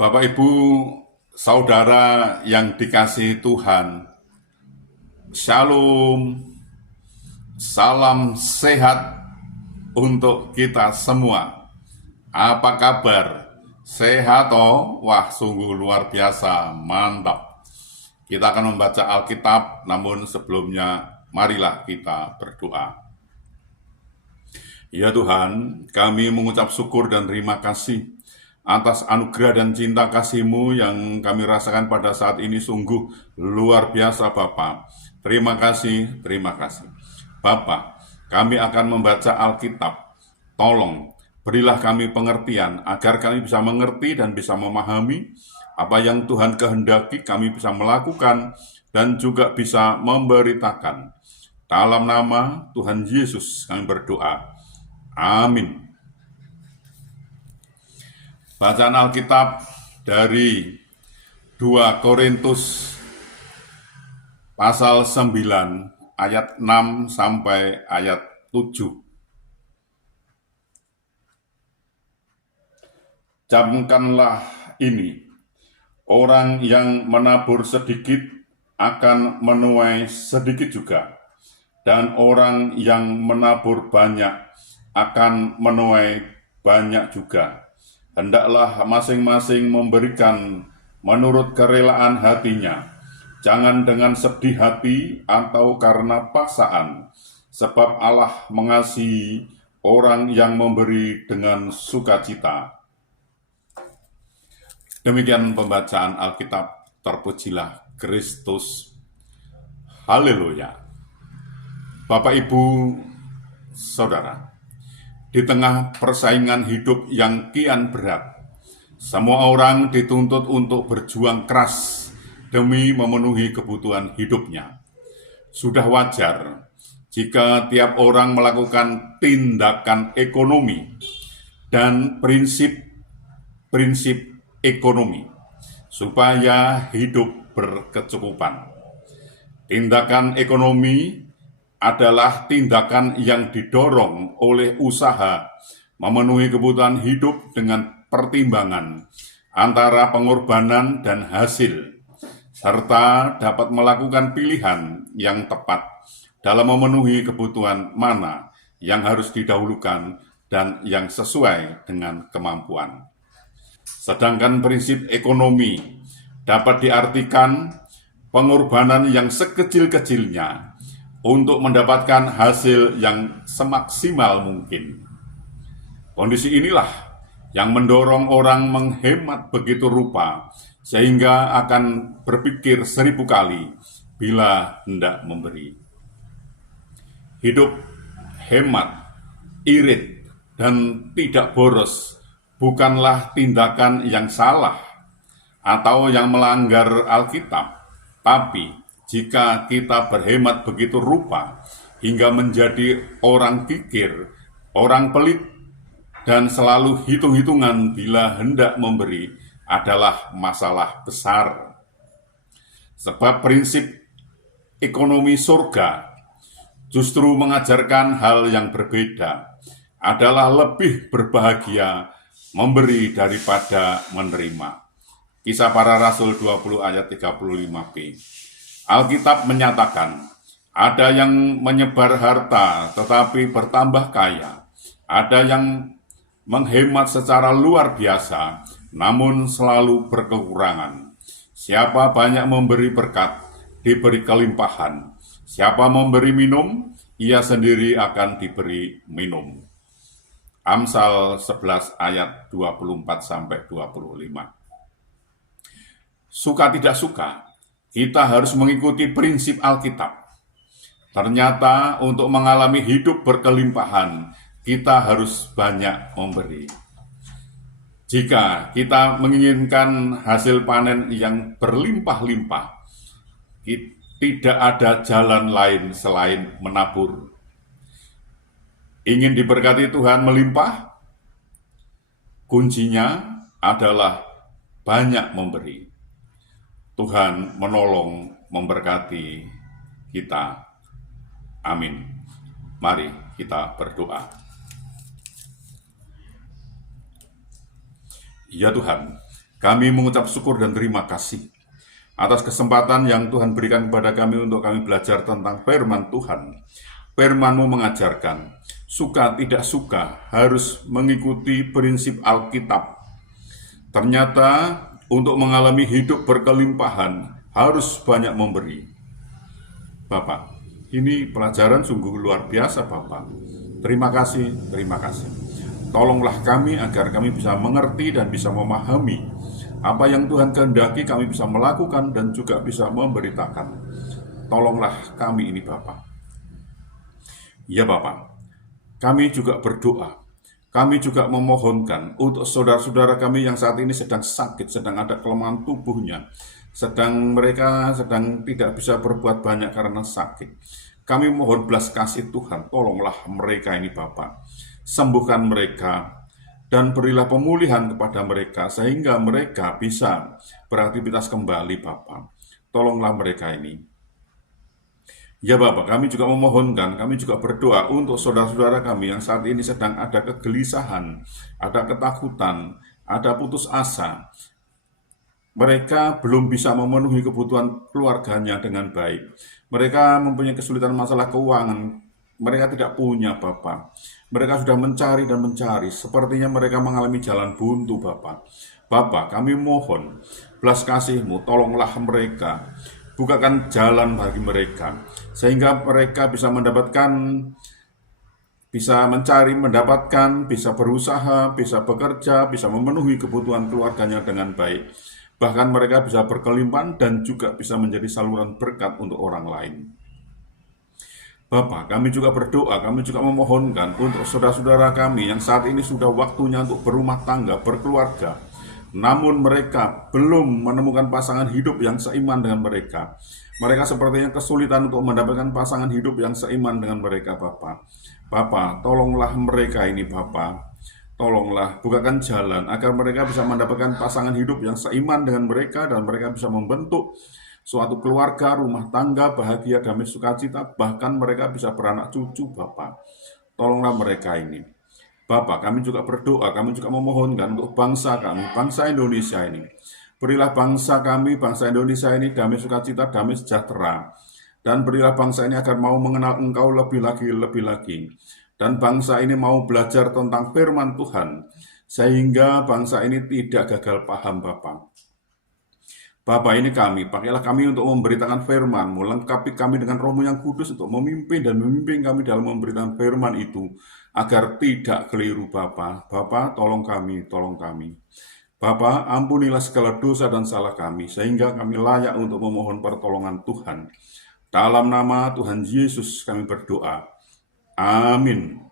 Bapak, Ibu, saudara yang dikasihi Tuhan, Shalom, salam sehat untuk kita semua. Apa kabar? Sehat toh? Wah, sungguh luar biasa, mantap. Kita akan membaca Alkitab, namun sebelumnya marilah kita berdoa. Ya Tuhan, kami mengucap syukur dan terima kasih atas anugerah dan cinta kasih-Mu yang kami rasakan pada saat ini sungguh luar biasa Bapa. Terima kasih, terima kasih. Bapa, kami akan membaca Alkitab. Tolong, berilah kami pengertian agar kami bisa mengerti dan bisa memahami apa yang Tuhan kehendaki kami bisa melakukan dan juga bisa memberitakan. Dalam nama Tuhan Yesus kami berdoa. Amin. Bacaan Alkitab dari 2 Korintus pasal 9 ayat 6 sampai ayat 7. Camkanlah ini, orang yang menabur sedikit akan menuai sedikit juga, dan orang yang menabur banyak akan menuai banyak juga. Hendaklah masing-masing memberikan menurut kerelaan hatinya, jangan dengan sedih hati atau karena paksaan, sebab Allah mengasihi orang yang memberi dengan sukacita. Demikian pembacaan Alkitab, terpujilah Kristus. Haleluya. Bapak, Ibu, Saudara, di tengah persaingan hidup yang kian berat, semua orang dituntut untuk berjuang keras demi memenuhi kebutuhan hidupnya. Sudah wajar jika tiap orang melakukan tindakan ekonomi dan prinsip ekonomi supaya hidup berkecukupan. Tindakan ekonomi adalah tindakan yang didorong oleh usaha memenuhi kebutuhan hidup dengan pertimbangan antara pengorbanan dan hasil, serta dapat melakukan pilihan yang tepat dalam memenuhi kebutuhan mana yang harus didahulukan dan yang sesuai dengan kemampuan. Sedangkan prinsip ekonomi dapat diartikan pengorbanan yang sekecil-kecilnya untuk mendapatkan hasil yang semaksimal mungkin. Kondisi inilah yang mendorong orang menghemat begitu rupa, sehingga akan berpikir 1000 kali bila hendak memberi. Hidup hemat, irit, dan tidak boros bukanlah tindakan yang salah atau yang melanggar Alkitab, tapi jika kita berhemat begitu rupa hingga menjadi orang kikir, orang pelit, dan selalu hitung-hitungan bila hendak memberi adalah masalah besar. Sebab prinsip ekonomi surga justru mengajarkan hal yang berbeda, adalah lebih berbahagia memberi daripada menerima. Kisah Para Rasul 20 ayat 35b. Alkitab menyatakan, ada yang menyebar harta tetapi bertambah kaya, ada yang menghemat secara luar biasa, namun selalu berkekurangan. Siapa banyak memberi berkat, diberi kelimpahan. Siapa memberi minum, ia sendiri akan diberi minum. Amsal 11 ayat 24-25. Suka tidak suka, kita harus mengikuti prinsip Alkitab. Ternyata untuk mengalami hidup berkelimpahan, kita harus banyak memberi. Jika kita menginginkan hasil panen yang berlimpah-limpah, tidak ada jalan lain selain menabur. Ingin diberkati Tuhan melimpah? Kuncinya adalah banyak memberi. Tuhan menolong, memberkati kita. Amin. Mari kita berdoa. Ya Tuhan, Kami mengucap syukur dan terima kasih atas kesempatan yang Tuhan berikan kepada kami untuk kami belajar tentang firman Tuhan. Firman-Mu mengajarkan, suka tidak suka harus mengikuti prinsip Alkitab. Ternyata untuk mengalami hidup berkelimpahan harus banyak memberi. Bapak, ini pelajaran sungguh luar biasa Bapak. Terima kasih, terima kasih. Tolonglah kami agar kami bisa mengerti dan bisa memahami apa yang Tuhan kehendaki, kami bisa melakukan dan juga bisa memberitakan. Tolonglah kami ini Bapak. Ya Bapak, kami juga berdoa, kami juga memohonkan untuk saudara-saudara kami yang saat ini sedang sakit, sedang ada kelemahan tubuhnya, mereka sedang tidak bisa berbuat banyak karena sakit. Kami mohon belas kasih Tuhan, tolonglah mereka ini Bapak, sembuhkan mereka, dan berilah pemulihan kepada mereka, sehingga mereka bisa beraktivitas kembali Bapak. Tolonglah mereka ini. Ya Bapak, kami juga memohonkan, kami juga berdoa untuk saudara-saudara kami yang saat ini sedang ada kegelisahan, ada ketakutan, ada putus asa. Mereka belum bisa memenuhi kebutuhan keluarganya dengan baik. Mereka mempunyai kesulitan masalah keuangan. Mereka tidak punya Bapak. Mereka sudah mencari dan mencari. Sepertinya mereka mengalami jalan buntu Bapak. Bapak, kami mohon belas kasih-Mu, tolonglah mereka. Bukakan jalan bagi mereka, sehingga mereka bisa mendapatkan, bisa mencari, mendapatkan, bisa berusaha, bisa bekerja, bisa memenuhi kebutuhan keluarganya dengan baik. Bahkan mereka bisa berkelimpahan dan juga bisa menjadi saluran berkat untuk orang lain. Bapak, kami juga berdoa, kami juga memohonkan untuk saudara-saudara kami yang saat ini sudah waktunya untuk berumah tangga, berkeluarga, namun mereka belum menemukan pasangan hidup yang seiman dengan mereka. Mereka sepertinya kesulitan untuk mendapatkan pasangan hidup yang seiman dengan mereka, Bapak. Bapak, tolonglah mereka ini, Bapak. Tolonglah bukakan jalan agar mereka bisa mendapatkan pasangan hidup yang seiman dengan mereka dan mereka bisa membentuk suatu keluarga, rumah tangga, bahagia, damai, sukacita, bahkan mereka bisa beranak cucu, Bapak. Tolonglah mereka ini. Bapak, kami juga berdoa, kami juga memohonkan untuk bangsa kami, bangsa Indonesia ini. Berilah bangsa kami, bangsa Indonesia ini damai sukacita, damai sejahtera. Dan berilah bangsa ini agar mau mengenal Engkau lebih lagi. Dan bangsa ini mau belajar tentang firman Tuhan, sehingga bangsa ini tidak gagal paham Bapak. Bapak, ini kami, pakailah kami untuk memberitakan firman-Mu, lengkapi kami dengan Roh-Mu yang kudus untuk memimpin dan memimpin kami dalam memberitakan firman itu, agar tidak keliru Bapa. Bapa, tolong kami, tolong kami. Bapa, ampunilah segala dosa dan salah kami, sehingga kami layak untuk memohon pertolongan Tuhan. Dalam nama Tuhan Yesus kami berdoa. Amin.